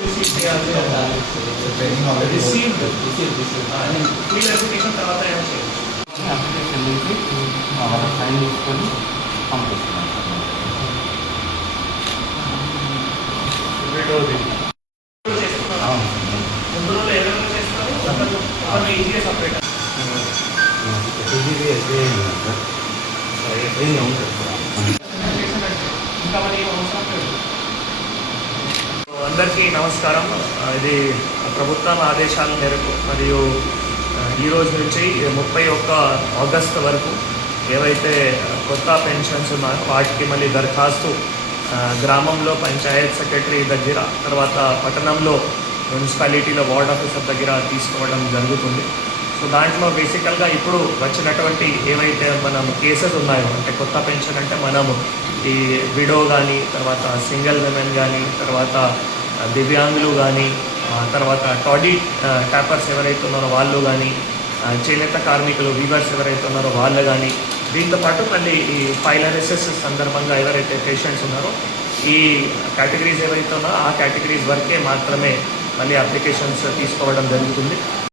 Receive చేయాలి training already received field verification తర్వాత ఏమైనా చేయాలి అప్లికేషన్ నుంచి వాళ్ళ సైన్ తీసుకొని పంపిస్తున్నాం. రెండోది చేస్తున్నారు ముందు రోజులు ఎవరెవరు చేస్తారు ఈజీగా సపరేట్ ఇంకా మరి ఏం అవసరం లేదు. అందరికీ నమస్కారం. ఇది ప్రభుత్వం ఆదేశాల మేరకు మరియు ఈ రోజు నుంచి 31 ఆగస్టు వరకు ఏవైతే కొత్త పెన్షన్స్ ఉన్నాయో వాటికి మళ్ళీ దరఖాస్తు గ్రామంలో పంచాయత్ సెక్రటరీ దగ్గర, తర్వాత పట్టణంలో మున్సిపాలిటీలో వార్డ్ ఆఫీసర్ దగ్గర తీసుకోవడం జరుగుతుంది. సో దాంట్లో బేసికల్గా ఇప్పుడు వచ్చినటువంటి ఏవైతే మనం కేసెస్ ఉన్నాయో, అంటే కొత్త పెన్షన్ అంటే మనము ఈ విడో కానీ, తర్వాత సింగిల్ విమెన్ కానీ, తర్వాత దివ్యాంగులు కానీ, తర్వాత టాడీ ట్యాపర్స్ ఎవరైతే ఉన్నారో వాళ్ళు కానీ, చేనేత కార్మికులు వీవర్స్ ఎవరైతే ఉన్నారో వాళ్ళు కానీ, దీంతో పాటు మళ్ళీ ఈ ఫైల్ అరెసెస్ సందర్భంగా ఎవరైతే పేషెంట్స్ ఉన్నారో ఈ కేటగిరీస్ ఏవైతే ఉన్నారో ఆ కేటగిరీస్ వరకే మాత్రమే మళ్ళీ అప్లికేషన్స్ తీసుకోవడం జరుగుతుంది.